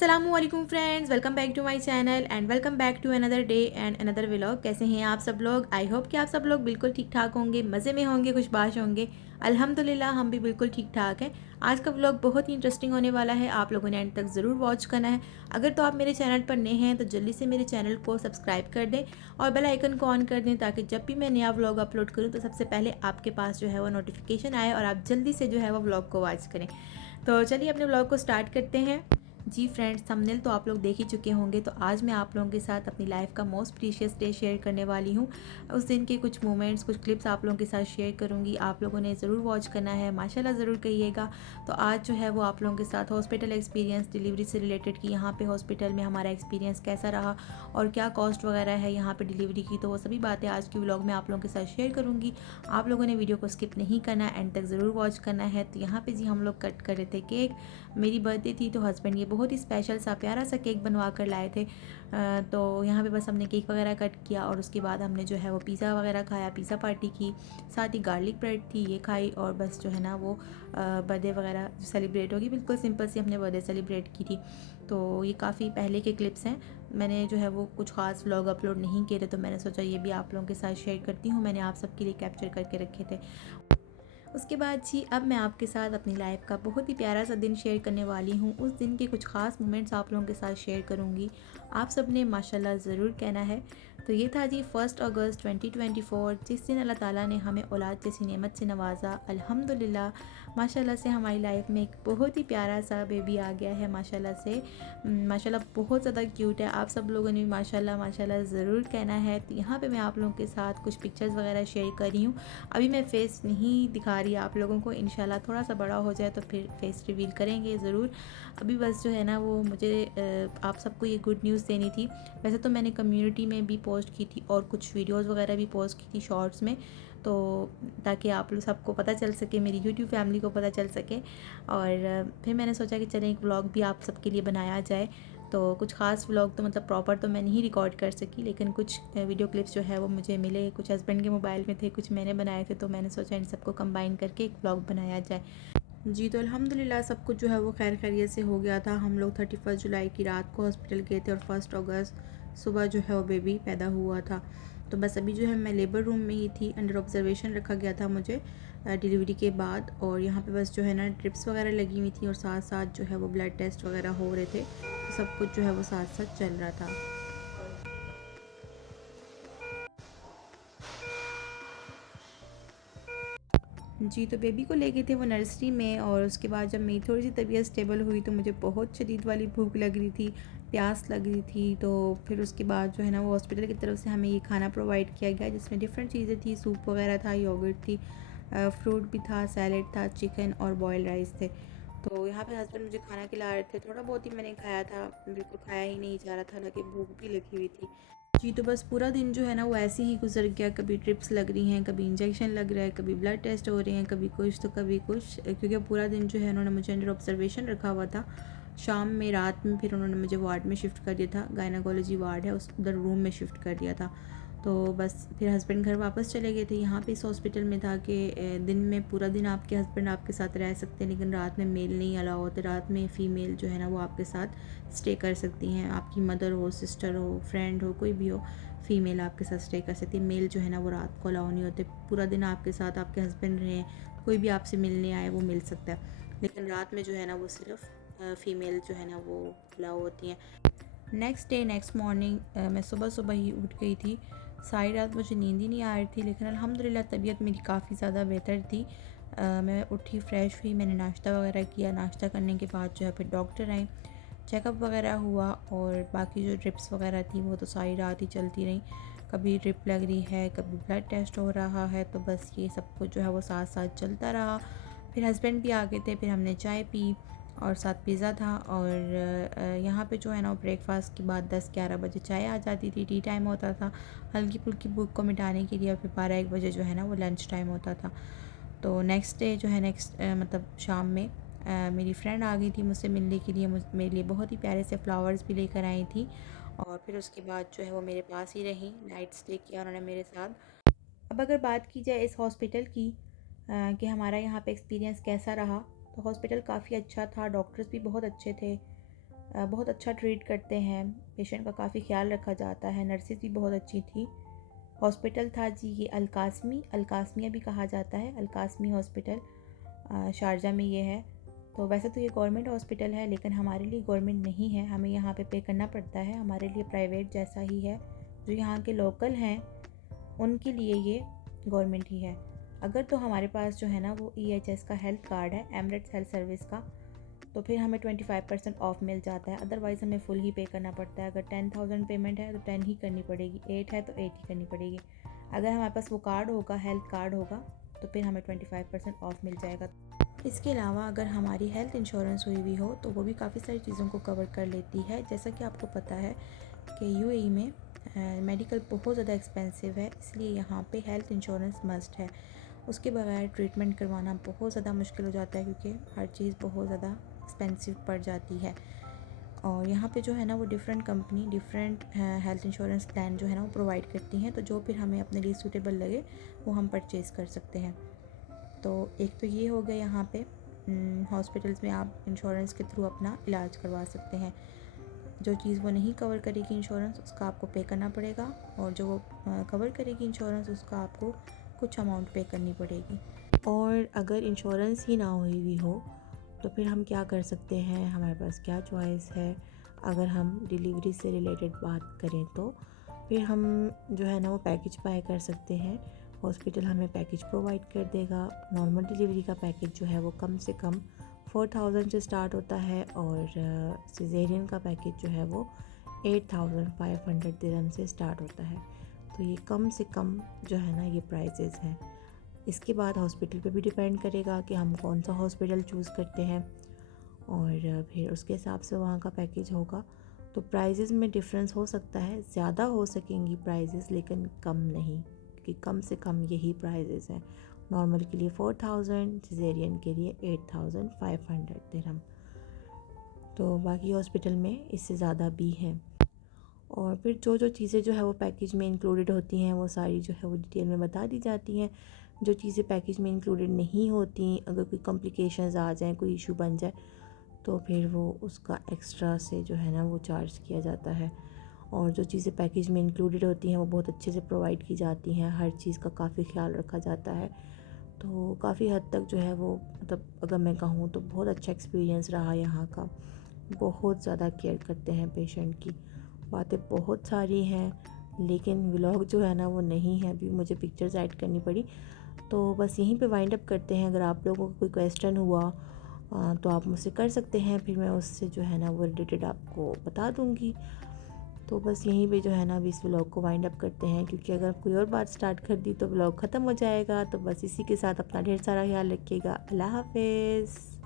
Aslam friends, welcome back to my channel and welcome back to another day and another vlog. कैसे हैं आप सब लोग? आई होप कि आप सब लोग बिल्कुल ठीक ठाक होंगे, मज़े में होंगे, खुशबाश होंगे। अल्हम्दुलिल्लाह हम भी बिल्कुल ठीक ठाक हैं। आज का व्लॉग बहुत ही इंटरेस्टिंग होने वाला है, आप लोगों ने एंड तक ज़रूर वॉच करना है। अगर तो आप मेरे चैनल पर नए हैं तो जल्दी से मेरे चैनल को सब्सक्राइब कर दें और बेल आइकन को ऑन कर दें ताकि जब भी मैं नया व्लॉग अपलोड करूँ तो सबसे पहले आपके पास जो है वो नोटिफिकेशन आए और आप जल्दी से जो है वो व्लॉग को वॉच करें। तो चलिए अपने व्लॉग को स्टार्ट करते हैं। जी फ्रेंड्स, थंबनेल तो आप लोग देख ही चुके होंगे। तो आज मैं आप लोगों के साथ अपनी लाइफ का मोस्ट प्रीशियस डे शेयर करने वाली हूँ। उस दिन के कुछ मोमेंट्स, कुछ क्लिप्स आप लोगों के साथ शेयर करूँगी। आप लोगों ने ज़रूर वॉच करना है, माशाल्लाह ज़रूर कहिएगा। तो आज जो है वो आप लोगों के साथ हॉस्पिटल एक्सपीरियंस, डिलीवरी से रिलेटेड कि यहाँ पे हॉस्पिटल में हमारा एक्सपीरियंस कैसा रहा और क्या कॉस्ट वगैरह है यहाँ पे डिलीवरी की, तो वो सभी बातें आज की व्लॉग में आप लोगों के साथ शेयर करूँगी। आप लोगों ने वीडियो को स्किप नहीं करना, एंड तक ज़रूर वॉच करना है। तो यहाँ पे जी हम लोग कट कर रहे थे केक। मेरी बर्थडे थी तो हस्बैंड ये बहुत ही स्पेशल सा प्यारा सा केक बनवा कर लाए थे। तो यहाँ पे बस हमने केक वगैरह कट किया और उसके बाद हमने जो है वो पिज़्ज़ा वगैरह खाया, पिज़्ज़ा पार्टी की। साथ ही गार्लिक ब्रेड थी, ये खाई और बस जो है ना वो बर्थडे वगैरह सेलिब्रेट होगी। बिल्कुल सिंपल सी हमने बर्थडे सेलिब्रेट की थी। तो ये काफ़ी पहले के क्लिप्स हैं, मैंने जो है वो कुछ ख़ास व्लॉग अपलोड नहीं किए थे, तो मैंने सोचा ये भी आप लोगों के साथ शेयर करती हूँ। मैंने आप सबके लिए कैप्चर करके रखे थे। उसके बाद जी अब मैं आपके साथ अपनी लाइफ का बहुत ही प्यारा सा दिन शेयर करने वाली हूँ। उस दिन के कुछ ख़ास मोमेंट्स आप लोगों के साथ शेयर करूँगी। आप सब ने माशाल्लाह ज़रूर कहना है। तो ये था जी 1 अगस्त 2024, जिस दिन अल्लाह ताला ने हमें औलाद जैसी नेमत से नवाजा। अल्हम्दुलिल्लाह माशाल्लाह से हमारी लाइफ में एक बहुत ही प्यारा सा बेबी आ गया है। माशाल्लाह से माशाल्लाह बहुत ज़्यादा क्यूट है। आप सब लोगों ने भी माशाल्लाह माशाल्लाह ज़रूर कहना है। तो यहाँ पे मैं आप लोगों के साथ कुछ पिक्चर्स वगैरह शेयर कर रही हूँ। अभी मैं फेस नहीं दिखा रही आप लोगों को, इंशाल्लाह थोड़ा सा बड़ा हो जाए तो फिर फेस रिवील करेंगे ज़रूर। अभी बस जो है ना वो मुझे आप सबको ये गुड न्यूज़ देनी थी। वैसे तो मैंने कम्युनिटी में भी पोस्ट की थी और कुछ वीडियोस वगैरह भी पोस्ट की थी शॉर्ट्स में, तो ताकि आप लोग सबको पता चल सके, मेरी यूट्यूब फैमिली को पता चल सके। और फिर मैंने सोचा कि चलें एक व्लॉग भी आप सबके लिए बनाया जाए। तो कुछ ख़ास व्लॉग तो मतलब प्रॉपर तो मैं नहीं रिकॉर्ड कर सकी, लेकिन कुछ वीडियो क्लिप्स जो है वो मुझे मिले, कुछ हस्बैंड के मोबाइल में थे, कुछ मैंने बनाए थे। तो मैंने सोचा इन सबको कंबाइन करके एक व्लॉग बनाया जाए। जी तो अल्हम्दुलिल्लाह सब कुछ जो है वो खैर खैरियत से हो गया था। हम लोग 31 जुलाई की रात को हॉस्पिटल गए थे और 1 अगस्त सुबह जो है वो बेबी पैदा हुआ था। तो बस अभी जो है मैं लेबर रूम में ही थी, अंडर ऑब्जर्वेशन रखा गया था मुझे डिलीवरी के बाद। और यहाँ पे बस जो है ना ड्रिप्स वगैरह लगी हुई थी और साथ साथ जो है वो ब्लड टेस्ट वगैरह हो रहे थे। तो सब कुछ जो है वो साथ साथ चल रहा था। जी, तो बेबी को ले गए थे वो नर्सरी में और उसके बाद जब मेरी थोड़ी सी तबीयत स्टेबल हुई तो मुझे बहुत शदीद वाली भूख लग रही थी, प्यास लग रही थी। तो फिर उसके बाद जो है ना वो हॉस्पिटल की तरफ से हमें ये खाना प्रोवाइड किया गया जिसमें डिफरेंट चीज़ें थी, सूप वगैरह था, योगर्ट थी, फ्रूट भी था, सैलेड था, चिकन और बॉयल्ड राइस थे। तो यहाँ पे हस्बैंड मुझे खाना खिला रहे थे, थोड़ा बहुत ही मैंने खाया था, बिल्कुल खाया ही नहीं जा रहा था, हालांकि भूख भी लगी हुई थी। जी, तो बस पूरा दिन जो है ना वो ऐसे ही गुजर गया। कभी ट्रिप्स लग रही हैं, कभी इंजेक्शन लग रहा है, कभी ब्लड टेस्ट हो रहे हैं, कभी कुछ तो कभी कुछ, क्योंकि पूरा दिन जो है उन्होंने मुझे अंडर ऑब्जर्वेशन रखा हुआ था। शाम में, रात में फिर उन्होंने मुझे वार्ड में शिफ्ट कर दिया था, गायनाकोलॉजी वार्ड है, उस उधर रूम में शिफ्ट कर दिया था। तो बस फिर हस्बैंड घर वापस चले गए थे। यहाँ पे इस हॉस्पिटल में था कि दिन में पूरा दिन आपके हस्बैंड आपके साथ रह सकते हैं, लेकिन रात में मेल नहीं अलाउ होते। रात में फ़ीमेल जो है ना वो आपके साथ स्टे कर सकती हैं, आपकी मदर हो, सिस्टर हो, फ्रेंड हो, कोई भी हो, फ़ीमेल आपके साथ स्टे कर सकती है। मेल जो है ना वो रात को अलाउ नहीं होते। पूरा दिन आपके साथ आपके हस्बैंड रहें, कोई भी आपसे मिलने आए वो मिल सकता है, लेकिन रात में जो है ना वो सिर्फ फ़ीमेल जो है ना वो अलाउ होती हैं। नेक्स्ट डे नेक्स्ट मॉर्निंग मैं सुबह सुबह ही उठ गई थी। सारी रात मुझे नींद ही नहीं आ रही थी, लेकिन अल्हम्दुलिल्लाह तबीयत मेरी काफ़ी ज़्यादा बेहतर थी। मैं उठी, फ्रेश हुई, मैंने नाश्ता वगैरह किया। नाश्ता करने के बाद जो है फिर डॉक्टर आए, चेकअप वगैरह हुआ और बाकी जो ड्रिप्स वगैरह थी वो तो सारी रात ही चलती रही। कभी ड्रिप लग रही है, कभी ब्लड टेस्ट हो रहा है, तो बस ये सब कुछ जो है वो साथ साथ चलता रहा। फिर हस्बैंड भी आ गए थे, फिर हमने चाय पी और साथ पिज़्ज़ा था। और यहाँ पे जो है ना ब्रेकफास्ट के बाद 10-11 बजे चाय आ जाती थी, टी टाइम होता था हल्की फुल्की भूख को मिटाने के लिए। और फिर 12-1 बजे जो है ना वो लंच टाइम होता था। तो नेक्स्ट डे जो है मतलब शाम में मेरी फ्रेंड आ गई थी मुझसे मिलने के लिए। मेरे लिए बहुत ही प्यारे से फ्लावर्स भी लेकर आई थी और फिर उसके बाद जो है वो मेरे पास ही रही, नाइट स्टे किया उन्होंने मेरे साथ। अब अगर बात की जाए इस हॉस्पिटल की कि हमारा यहाँ पे एक्सपीरियंस कैसा रहा, तो हॉस्पिटल काफ़ी अच्छा था, डॉक्टर्स भी बहुत अच्छे थे। बहुत अच्छा ट्रीट करते हैं, पेशेंट का काफ़ी ख्याल रखा जाता है, नर्सेज भी बहुत अच्छी थी। हॉस्पिटल था जी ये अलकासमिया भी कहा जाता है, अलकासमी हॉस्पिटल शारजा में ये है। तो वैसे तो ये गवर्नमेंट हॉस्पिटल है, लेकिन हमारे लिए गवर्नमेंट नहीं है, हमें यहाँ पे करना पड़ता है, हमारे लिए प्राइवेट जैसा ही है। जो यहाँ के लोकल हैं उनके लिए ये गवर्नमेंट ही है। अगर तो हमारे पास जो है ना वो EHS का हेल्थ कार्ड है, एमरेट्स हेल्थ सर्विस का, तो फिर हमें 25% ऑफ मिल जाता है। अदरवाइज़ हमें फुल ही पे करना पड़ता है। अगर 10,000 पेमेंट है तो 10 ही करनी पड़ेगी, 8 है तो 8 ही करनी पड़ेगी। अगर हमारे पास वो कार्ड होगा, हेल्थ कार्ड होगा, तो फिर हमें 25% ऑफ मिल जाएगा। इसके अलावा अगर हमारी हेल्थ इंश्योरेंस हुई हुई हो तो वो भी काफ़ी सारी चीज़ों को कवर कर लेती है। जैसा कि आपको पता है कि UAE में मेडिकल बहुत ज़्यादा एक्सपेंसिव है, इसलिए यहाँ पे हेल्थ इंश्योरेंस मस्ट है। उसके बगैर ट्रीटमेंट करवाना बहुत ज़्यादा मुश्किल हो जाता है, क्योंकि हर चीज़ बहुत ज़्यादा एक्सपेंसिव पड़ जाती है। और यहाँ पे जो है ना वो different company different health insurance plan जो है ना वो प्रोवाइड करती हैं, तो जो फिर हमें अपने लिए सूटेबल लगे वो हम परचेज़ कर सकते हैं। तो एक तो ये हो गया, यहाँ पे हॉस्पिटल्स में आप इंश्योरेंस के थ्रू अपना इलाज करवा सकते हैं। जो चीज़ वो नहीं कवर करेगी इंश्योरेंस उसका आपको पे करना पड़ेगा, और जो वो कवर करेगी इंश्योरेंस उसका आपको कुछ अमाउंट पे करनी पड़ेगी। और अगर इंश्योरेंस ही ना हुई हुई हो तो फिर हम क्या कर सकते हैं, हमारे पास क्या चॉइस है। अगर हम डिलीवरी से रिलेटेड बात करें तो फिर हम जो है ना वो पैकेज बाय कर सकते हैं। हॉस्पिटल हमें पैकेज प्रोवाइड कर देगा। नॉर्मल डिलीवरी का पैकेज जो है वो कम से कम 4,000 से स्टार्ट होता है, और सिजेरियन का पैकेज जो है वो 8,500 दिरहम से स्टार्ट होता है। तो ये कम से कम जो है ना ये प्राइजेज़ हैं। इसके बाद हॉस्पिटल पे भी डिपेंड करेगा कि हम कौन सा हॉस्पिटल चूज़ करते हैं, और फिर उसके हिसाब से वहाँ का पैकेज होगा। तो प्राइजेज़ में डिफरेंस हो सकता है, ज़्यादा हो सकेंगी प्राइजेज़ लेकिन कम नहीं, क्योंकि कम से कम यही प्राइजेज़ हैं। नॉर्मल के लिए 4,000, सिजेरियन के लिए 8,500 दिरहम। तो बाकी हॉस्पिटल में इससे ज़्यादा भी हैं। और फिर जो जो चीज़ें जो है वो पैकेज में इंक्लूडेड होती हैं वो सारी जो है वो डिटेल में बता दी जाती हैं। जो चीज़ें पैकेज में इंक्लूडेड नहीं होती, अगर कोई कॉम्प्लिकेशंस आ जाएँ, कोई इशू बन जाए, तो फिर वो उसका एक्स्ट्रा से जो है ना वो चार्ज किया जाता है। और जो चीज़ें पैकेज में इंक्लूडेड होती हैं वो बहुत अच्छे से प्रोवाइड की जाती हैं, हर चीज़ का काफ़ी ख्याल रखा जाता है। तो काफ़ी हद तक जो है वो, मतलब अगर मैं कहूँ तो बहुत अच्छा एक्सपीरियंस रहा यहाँ का। बहुत ज़्यादा केयर करते हैं पेशेंट की। बातें बहुत सारी हैं लेकिन व्लॉग जो है ना वो नहीं है, अभी मुझे पिक्चर्स ऐड करनी पड़ी। तो बस यहीं पे वाइंड अप करते हैं। अगर आप लोगों को कोई क्वेश्चन हुआ तो आप मुझसे कर सकते हैं, फिर मैं उससे जो है ना वो रिलेटेड आपको बता दूँगी। तो बस यहीं पे जो है ना अभी इस व्लॉग को वाइंड अप करते हैं, क्योंकि अगर कोई और बात स्टार्ट कर दी तो व्लॉग ख़त्म हो जाएगा। तो बस इसी के साथ अपना ढेर सारा ख्याल रखिएगा। अल्लाह हाफ़िज़।